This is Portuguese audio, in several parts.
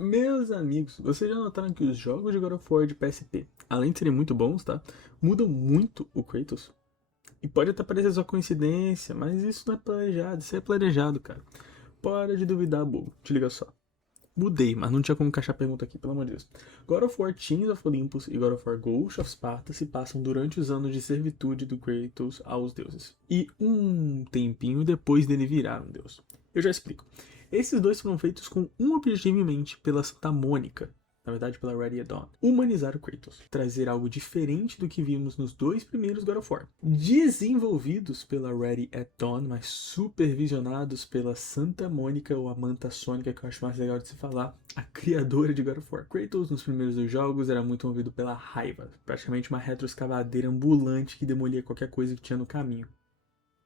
Meus amigos, vocês já notaram que os jogos de God of War de PSP, além de serem muito bons, tá? Mudam muito o Kratos. E pode até parecer só coincidência, mas isso não é planejado, isso é planejado, cara. Para de duvidar, bobo. Te liga só. Mudei, mas não tinha como encaixar a pergunta aqui, pelo amor de Deus. God of War Chains of Olympus e God of War Ghost of Sparta se passam durante os anos de servitude do Kratos aos deuses. E um tempinho depois dele virar um deus. Eu já explico. Esses dois foram feitos com um objetivo em mente pela Santa Mônica, na verdade pela Ready at Dawn, humanizar o Kratos, trazer algo diferente do que vimos nos dois primeiros God of War. Desenvolvidos pela Ready at Dawn, mas supervisionados pela Santa Mônica ou a Manta Sônica, que eu acho mais legal de se falar, a criadora de God of War. Kratos, nos primeiros dois jogos, era muito movido pela raiva, praticamente uma retroescavadeira ambulante que demolia qualquer coisa que tinha no caminho,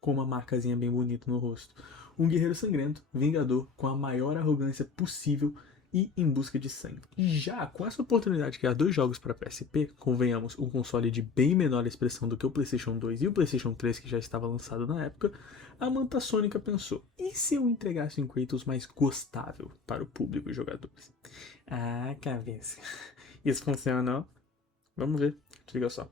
com uma marcazinha bem bonita no rosto. Um guerreiro sangrento, vingador, com a maior arrogância possível e em busca de sangue. Já com essa oportunidade de criar dois jogos para PSP, convenhamos, um console de bem menor expressão do que o PlayStation 2 e o PlayStation 3 que já estava lançado na época, a Manta Sônica pensou: e se eu entregasse um Kratos mais gostável para o público e jogadores? Ah, cabeça. Isso funcionou? Vamos ver. Liga só.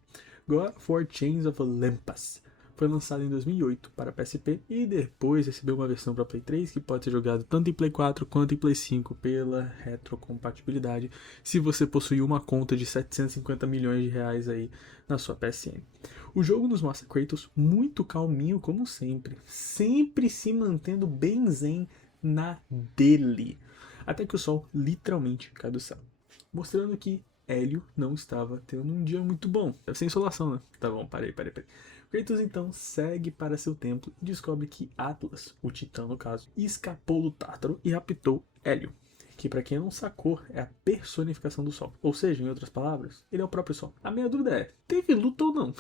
God of War Chains of Olympus foi lançado em 2008 para PSP e depois recebeu uma versão para Play 3 que pode ser jogado tanto em Play 4 quanto em Play 5 pela retrocompatibilidade, se você possuir uma conta de 750 milhões de reais aí na sua PSN. O jogo nos mostra Kratos muito calminho como sempre, sempre se mantendo bem zen na dele, até que o sol literalmente cai do céu, mostrando que Hélio não estava tendo um dia muito bom. Deve ser insolação, né? Tá bom, parei. Kratos então segue para seu templo e descobre que Atlas, o titã no caso, escapou do Tártaro e raptou Hélio, que para quem não sacou é a personificação do Sol. Ou seja, em outras palavras, ele é o próprio Sol. A minha dúvida é, teve luta ou não?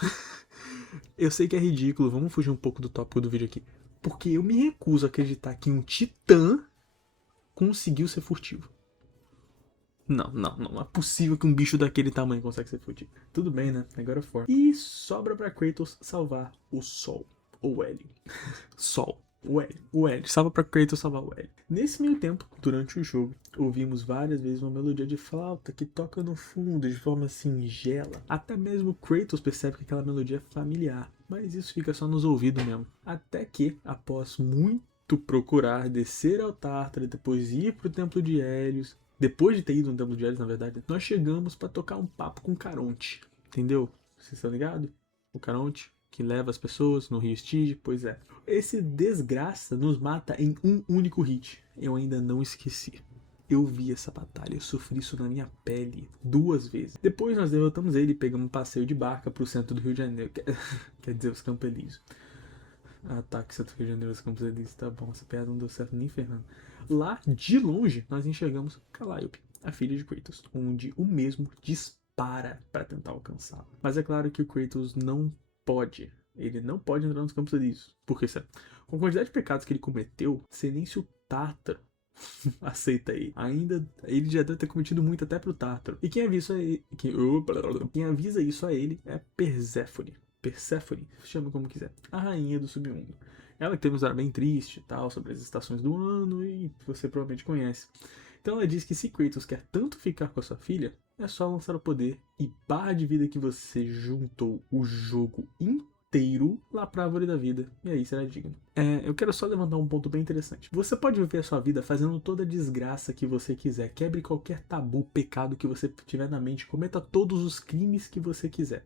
Eu sei que é ridículo, vamos fugir um pouco do tópico do vídeo aqui. Porque eu me recuso a acreditar que um titã conseguiu ser furtivo. Não é possível que um bicho daquele tamanho consegue ser furtivo. Tudo bem, né? Agora for. E sobra pra Kratos salvar o Sol. Ou Hélio. Sol. O Hélio. Salva pra Kratos salvar o Hélio. Nesse meio tempo, durante o jogo, ouvimos várias vezes uma melodia de flauta que toca no fundo de forma singela. Até mesmo Kratos percebe que aquela melodia é familiar. Mas isso fica só nos ouvidos mesmo. Até que, após muito procurar descer ao Tártaro e depois ir pro Templo de Hélios, depois de ter ido no Templo de Helios, na verdade, nós chegamos para tocar um papo com o Caronte. Entendeu? Vocês estão ligados? O Caronte, que leva as pessoas no Rio Stygia, pois é. Esse desgraça nos mata em um único hit. Eu ainda não esqueci. Eu vi essa batalha, eu sofri isso na minha pele 2 vezes. Depois nós derrotamos ele e pegamos um passeio de barca pro centro do Rio de Janeiro. Quer dizer, os Campos Elíseos. Ah tá, que centro do Rio de Janeiro, os Campos Elíseos. Tá bom, essa piada não deu certo nem ferrando. Lá, de longe, nós enxergamos Calliope, a filha de Kratos, onde o mesmo dispara para tentar alcançá-la. Mas é claro que o Kratos não pode. Ele não pode entrar nos Campos Elíseos. Por que será? Com a quantidade de pecados que ele cometeu, sei nem se o Tártaro aceita ele. Ainda ele já deve ter cometido muito até pro Tártaro. E quem avisa ele, quem avisa isso a ele é Perséfone. Perséfone, chama como quiser. A rainha do submundo. Ela que tem um usar bem triste e tal, sobre as estações do ano, e você provavelmente conhece. Então ela diz que se Kratos quer tanto ficar com a sua filha, é só lançar o poder e barra de vida que você juntou o jogo inteiro lá pra árvore da vida. E aí será digno. Eu quero só levantar um ponto bem interessante. Você pode viver a sua vida fazendo toda a desgraça que você quiser. Quebre qualquer tabu, pecado que você tiver na mente. Cometa todos os crimes que você quiser.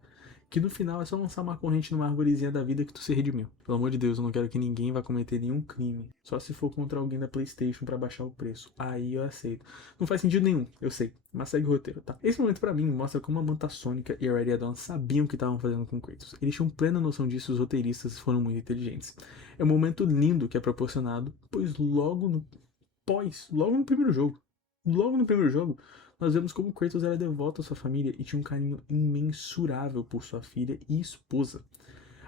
Que no final é só lançar uma corrente numa arvorezinha da vida que tu se redimiu. Pelo amor de Deus, eu não quero que ninguém vá cometer nenhum crime. Só se for contra alguém da PlayStation pra baixar o preço. Aí eu aceito. Não faz sentido nenhum, eu sei. Mas segue o roteiro, tá? Esse momento pra mim mostra como a Manta Sônica e a Ready Dawn sabiam o que estavam fazendo com Kratos. Eles tinham plena noção disso e os roteiristas foram muito inteligentes. É um momento lindo que é proporcionado, pois logo no primeiro jogo. Logo no primeiro jogo, nós vemos como Kratos era devoto à sua família e tinha um carinho imensurável por sua filha e esposa.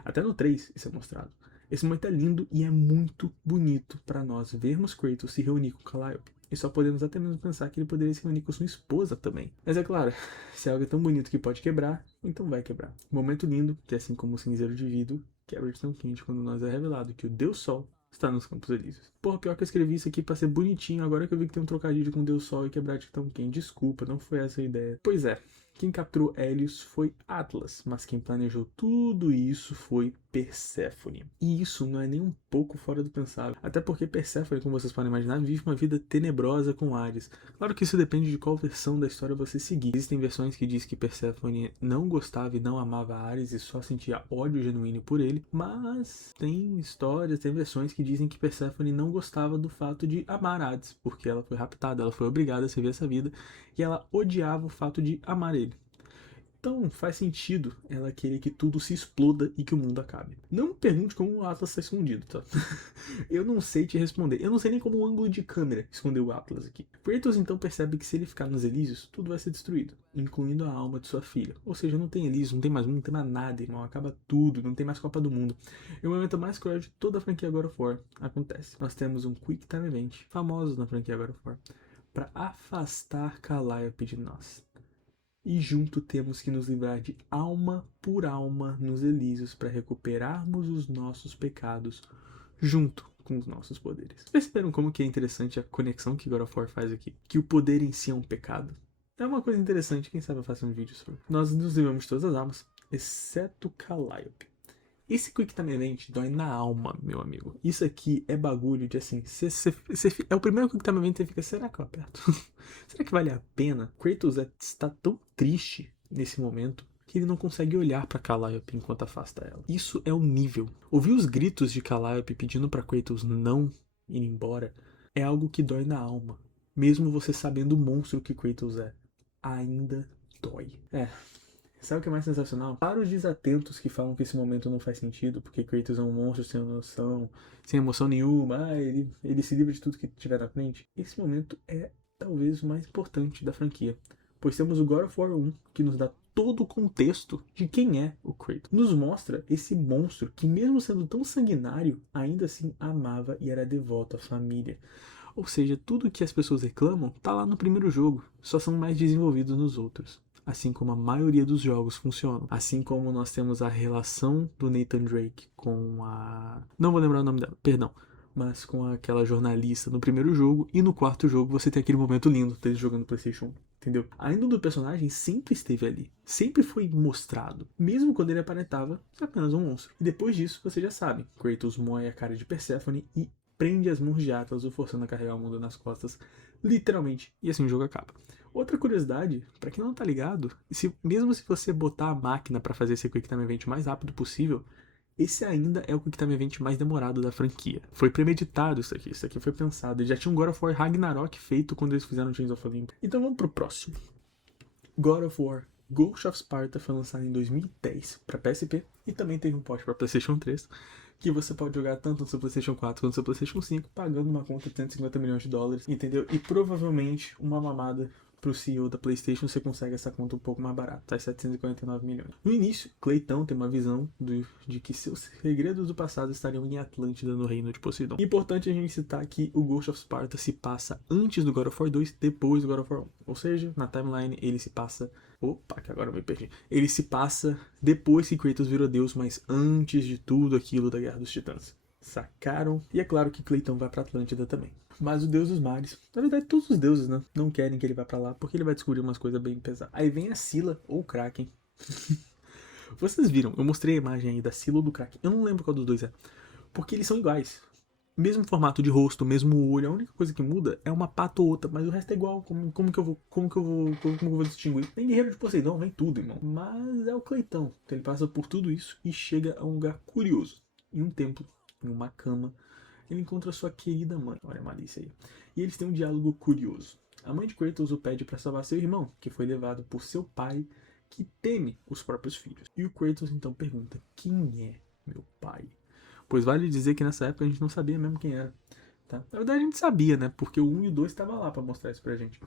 Até no 3 isso é mostrado. Esse momento é lindo e é muito bonito para nós vermos Kratos se reunir com Calliope. E só podemos até mesmo pensar que ele poderia se reunir com sua esposa também. Mas é claro, se algo é tão bonito que pode quebrar, então vai quebrar. Momento lindo, que assim como o cinzeiro de vidro, quebra de tão quente quando nós é revelado que o Deus Sol está nos Campos Elíseos. Porra, pior que eu escrevi isso aqui pra ser bonitinho, agora que eu vi que tem um trocadilho com Deus Sol e quebrar de tão quem. Desculpa, não foi essa a ideia. Pois é, quem capturou Hélios foi Atlas, mas quem planejou tudo isso foi Perséfone. E isso não é nem um pouco fora do pensável. Até porque Perséfone, como vocês podem imaginar, vive uma vida tenebrosa com Hades. Claro que isso depende de qual versão da história você seguir. Existem versões que diz que Perséfone não gostava e não amava Ares e só sentia ódio genuíno por ele, mas tem histórias, tem versões que dizem que Perséfone não gostava do fato de amar Hades, porque ela foi raptada, ela foi obrigada a servir essa vida e ela odiava o fato de amar ele. Então faz sentido ela querer que tudo se exploda e que o mundo acabe. Não me pergunte como o Atlas está escondido, tá? Eu não sei te responder. Eu não sei nem como o ângulo de câmera escondeu o Atlas aqui. Kratos então percebe que se ele ficar nos Elísios, tudo vai ser destruído, incluindo a alma de sua filha. Ou seja, não tem Elísios, não tem mais mundo, não tem mais nada, irmão. Acaba tudo, não tem mais Copa do Mundo. E o momento mais cruel de toda a franquia God of War acontece. Nós temos um Quick Time Event, famoso na franquia God of War, para afastar Calliope de nós. E junto temos que nos livrar de alma por alma nos Elísios para recuperarmos os nossos pecados junto com os nossos poderes. Perceberam como que é interessante a conexão que God of War faz aqui? Que o poder em si é um pecado. É uma coisa interessante, quem sabe eu faço um vídeo sobre. Nós nos livramos de todas as almas, exceto Calliope. Esse Quick Time Event dói na alma, meu amigo. Isso aqui é bagulho de assim, é o primeiro Quick Time Event que você fica, será que eu aperto? Será que vale a pena? Kratos está tão triste nesse momento que ele não consegue olhar pra Calliope enquanto afasta ela. Isso é o nível. Ouvir os gritos de Calliope pedindo pra Kratos não ir embora é algo que dói na alma. Mesmo você sabendo o monstro que Kratos é. Ainda dói. Sabe o que é mais sensacional? Para os desatentos que falam que esse momento não faz sentido, porque Kratos é um monstro sem noção, sem emoção nenhuma, ele se livra de tudo que tiver na frente. Esse momento é talvez o mais importante da franquia, pois temos o God of War 1, que nos dá todo o contexto de quem é o Kratos. Nos mostra esse monstro que, mesmo sendo tão sanguinário, ainda assim amava e era devoto à família. Ou seja, tudo que as pessoas reclamam tá lá no primeiro jogo, só são mais desenvolvidos nos outros. Assim como a maioria dos jogos funcionam. Assim como nós temos a relação do Nathan Drake com a... Não vou lembrar o nome dela, perdão. Mas com aquela jornalista no primeiro jogo. E no quarto jogo você tem aquele momento lindo dele jogando PlayStation 1. Entendeu? A índole do personagem sempre esteve ali. Sempre foi mostrado. Mesmo quando ele aparentava ser apenas um monstro. E depois disso, você já sabe. Kratos moe a cara de Perséfone e prende as mãos de Atlas, o forçando a carregar o mundo nas costas. Literalmente. E assim o jogo acaba. Outra curiosidade, pra quem não tá ligado, mesmo se você botar a máquina pra fazer esse Quick Time Event o mais rápido possível, esse ainda é o Quick Time Event mais demorado da franquia. Foi premeditado isso aqui foi pensado. Já tinha um God of War Ragnarok feito quando eles fizeram Chains of Olympus. Então vamos pro próximo. God of War Ghost of Sparta foi lançado em 2010 para PSP e também teve um port para PlayStation 3, que você pode jogar tanto no seu PlayStation 4 quanto no seu PlayStation 5, pagando uma conta de 150 milhões de dólares, entendeu? E provavelmente uma mamada pro CEO da PlayStation, você consegue essa conta um pouco mais barata, tá? 749 milhões. No início, Cleitão tem uma visão de que seus segredos do passado estariam em Atlântida, no reino de Poseidon. Importante a gente citar que o Ghost of Sparta se passa antes do God of War 2, depois do God of War 1. Ou seja, na timeline ele se passa... Opa, que agora eu me perdi. Ele se passa depois que Kratos virou Deus, mas antes de tudo aquilo da Guerra dos Titãs. Sacaram? E é claro que Cleitão vai pra Atlântida também. Mas o deus dos mares, na verdade todos os deuses, né, não querem que ele vá pra lá, porque ele vai descobrir umas coisas bem pesadas. Aí vem a Scylla, ou Kraken. Vocês viram, eu mostrei a imagem aí da Scylla ou do Kraken. Eu não lembro qual dos dois é. Porque eles são iguais. Mesmo formato de rosto, mesmo olho, a única coisa que muda é uma pata ou outra, mas o resto é igual. Como que eu vou distinguir? Vem Guerreiro de Poseidon, vem tudo, irmão. Mas é o Cleitão. Então ele passa por tudo isso e chega a um lugar curioso. Em um templo, em uma cama, ele encontra sua querida mãe. Olha a malícia aí. E eles têm um diálogo curioso. A mãe de Kratos o pede para salvar seu irmão, que foi levado por seu pai, que teme os próprios filhos. E o Kratos então pergunta: quem é meu pai? Pois vale dizer que nessa época a gente não sabia mesmo quem era. Tá? Na verdade a gente sabia, né? Porque o 1 e o 2 estavam lá para mostrar isso pra gente.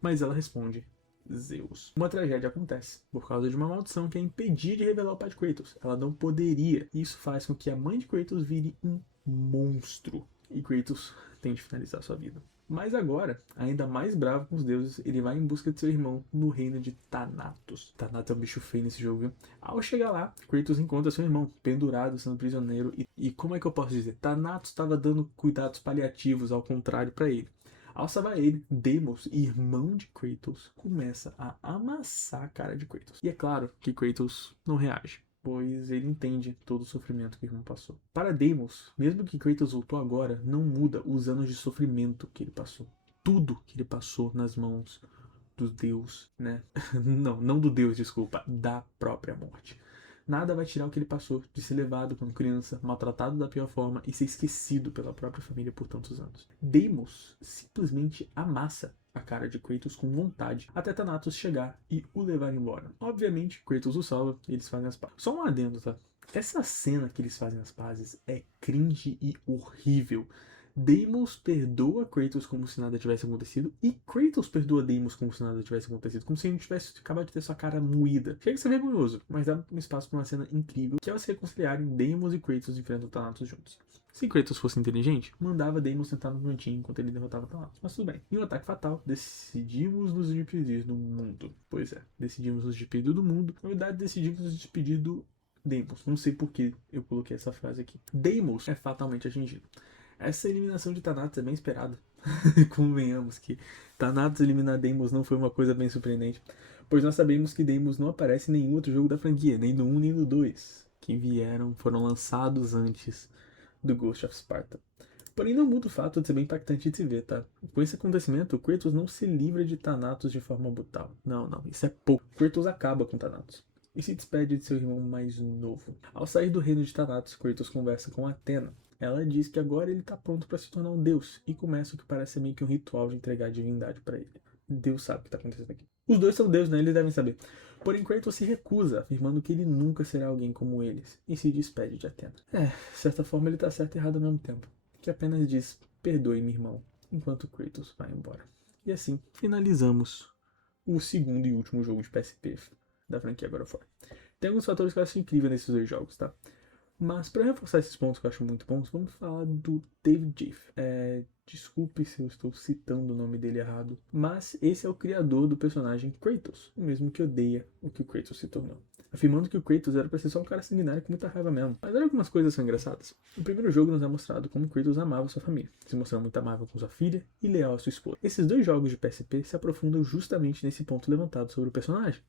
Mas ela responde: Zeus. Uma tragédia acontece por causa de uma maldição que a impedia de revelar o pai de Kratos. Ela não poderia. Isso faz com que a mãe de Kratos vire um monstro. E Kratos tem de finalizar sua vida. Mas agora, ainda mais bravo com os deuses, ele vai em busca de seu irmão no reino de Thanatos. Thanatos é um bicho feio nesse jogo, viu? Ao chegar lá, Kratos encontra seu irmão, pendurado, sendo prisioneiro. E como é que eu posso dizer? Thanatos estava dando cuidados paliativos, ao contrário, para ele. Ao salvar ele, Deimos, irmão de Kratos, começa a amassar a cara de Kratos. E é claro que Kratos não reage, pois ele entende todo o sofrimento que o irmão passou. Para Deimos, mesmo que Kratos voltou agora, não muda os anos de sofrimento que ele passou. Tudo que ele passou nas mãos do Deus, né? Não do Deus, desculpa, da própria morte. Nada vai tirar o que ele passou de ser levado quando criança, maltratado da pior forma e ser esquecido pela própria família por tantos anos. Deimos simplesmente amassa a cara de Kratos com vontade até Thanatos chegar e o levar embora. Obviamente, Kratos o salva e eles fazem as pazes. Só um adendo, tá? Essa cena que eles fazem as pazes é cringe e horrível. Deimos perdoa Kratos como se nada tivesse acontecido e Kratos perdoa Deimos como se nada tivesse acontecido, como se a gente tivesse acabado de ter sua cara moída. Chega a ser vergonhoso, mas dá um espaço para uma cena incrível, que é ao se reconciliarem, Deimos e Kratos enfrentam Thanatos juntos. Se Kratos fosse inteligente, mandava Deimos sentar no cantinho enquanto ele derrotava Thanatos. Mas tudo bem. Em um ataque fatal, decidimos nos despedir do mundo. Pois é, decidimos nos despedir do mundo. Na verdade, decidimos nos despedir do Deimos. Não sei por que eu coloquei essa frase aqui. Deimos é fatalmente atingido. Essa eliminação de Thanatos é bem esperada. Convenhamos que Thanatos eliminar Deimos não foi uma coisa bem surpreendente, pois nós sabemos que Deimos não aparece em nenhum outro jogo da franquia, nem no 1 nem no 2, que foram lançados antes do Ghost of Sparta. Porém, não muda o fato de ser bem impactante de se ver, tá? Com esse acontecimento, Kratos não se livra de Thanatos de forma brutal. Não, isso é pouco. Kratos acaba com Thanatos e se despede de seu irmão mais novo. Ao sair do reino de Thanatos, Kratos conversa com Athena. Ela diz que agora ele está pronto para se tornar um deus e começa o que parece ser meio que um ritual de entregar a divindade para ele. Deus sabe o que está acontecendo aqui. Os dois são deuses, né? Eles devem saber. Porém, Kratos se recusa, afirmando que ele nunca será alguém como eles, e se despede de Athena. De certa forma ele está certo e errado ao mesmo tempo, que apenas diz, perdoe-me, irmão, enquanto Kratos vai embora. E assim, finalizamos o segundo e último jogo de PSP da franquia God of War. Tem alguns fatores que eu acho incríveis nesses dois jogos, tá? Mas para reforçar esses pontos que eu acho muito bons, vamos falar do David Jaffe. Desculpe se eu estou citando o nome dele errado, mas esse é o criador do personagem Kratos, o mesmo que odeia o que o Kratos se tornou. Afirmando que o Kratos era pra ser só um cara sanguinário com muita raiva mesmo. Mas olha algumas coisas são engraçadas. No primeiro jogo nos é mostrado como Kratos amava sua família, se mostrando muito amável com sua filha e leal à sua esposa. Esses dois jogos de PSP se aprofundam justamente nesse ponto levantado sobre o personagem.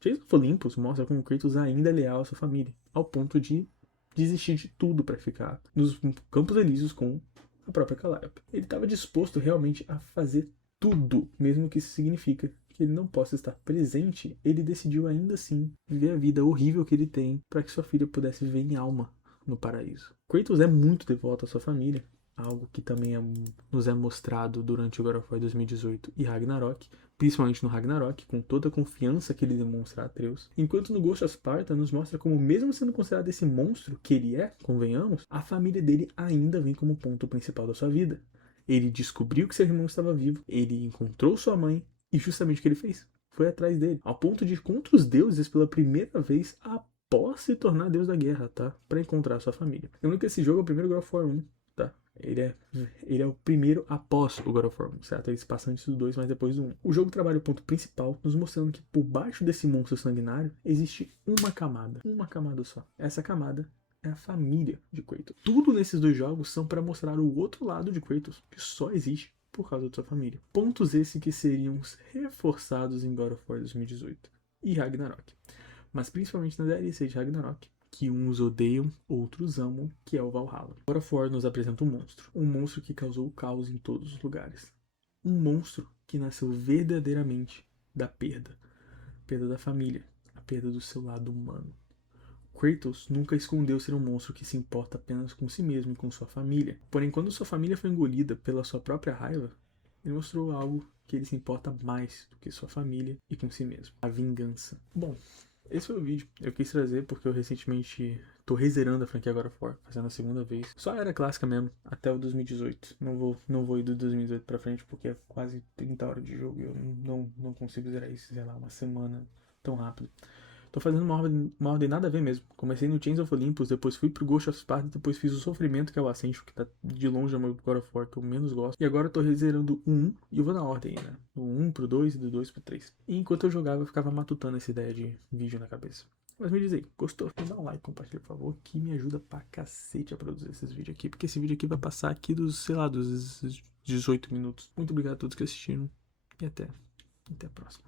Jason of Olympus mostra como Kratos ainda é leal à sua família, ao ponto de desistir de tudo para ficar nos Campos Elíseos com a própria Calliope. Ele estava disposto realmente a fazer tudo, mesmo que isso significa que ele não possa estar presente. Ele decidiu ainda assim viver a vida horrível que ele tem para que sua filha pudesse viver em alma no paraíso. Kratos é muito devoto à sua família, algo que também nos é mostrado durante o God of War 2018 e Ragnarok, principalmente no Ragnarok, com toda a confiança que ele demonstra a Atreus. Enquanto no Ghost of Sparta nos mostra como, mesmo sendo considerado esse monstro que ele é, convenhamos, a família dele ainda vem como ponto principal da sua vida. Ele descobriu que seu irmão estava vivo, ele encontrou sua mãe, e justamente o que ele fez? Foi atrás dele, ao ponto de ir contra os deuses pela primeira vez após se tornar deus da guerra, tá? Para encontrar sua família. Lembrando que esse jogo é o primeiro God of War 1, tá? Ele é o primeiro após o God of War 1, certo? Ele se passa antes do 2, mas depois do 1. O jogo trabalha o ponto principal, nos mostrando que por baixo desse monstro sanguinário existe uma camada só. Essa camada é a família de Kratos. Tudo nesses dois jogos são para mostrar o outro lado de Kratos, que só existe por causa da sua família. Pontos esses que seriam reforçados em God of War 2018 e Ragnarok. Mas principalmente na DLC de Ragnarok, que uns odeiam, outros amam, que é o Valhalla. God of War nos apresenta um monstro que causou caos em todos os lugares. Um monstro que nasceu verdadeiramente da perda da família, a perda do seu lado humano. Kratos nunca escondeu ser um monstro que se importa apenas com si mesmo e com sua família. Porém, quando sua família foi engolida pela sua própria raiva, ele mostrou algo que ele se importa mais do que sua família e com si mesmo: a vingança. Bom, esse foi o vídeo. Eu quis trazer porque eu recentemente tô rezerando a franquia God of War, fazendo a segunda vez. Só era clássica mesmo, até o 2018. Não vou ir do 2018 pra frente porque é quase 30 horas de jogo e eu não consigo zerar isso, sei lá, uma semana tão rápido. Tô fazendo uma ordem nada a ver mesmo. Comecei no Chains of Olympus, depois fui pro Ghost of Sparta, depois fiz o Sofrimento, que é o Ascension, que tá de longe é o meu God of War que eu menos gosto. E agora eu tô rezerando o 1 e eu vou na ordem aí, né? Do 1 pro 2 e do 2 pro 3. E enquanto eu jogava, eu ficava matutando essa ideia de vídeo na cabeça. Mas me diz aí, gostou? Me dá um like, compartilha, por favor, que me ajuda pra cacete a produzir esses vídeos aqui. Porque esse vídeo aqui vai passar aqui dos, sei lá, dos 18 minutos. Muito obrigado a todos que assistiram e até a próxima.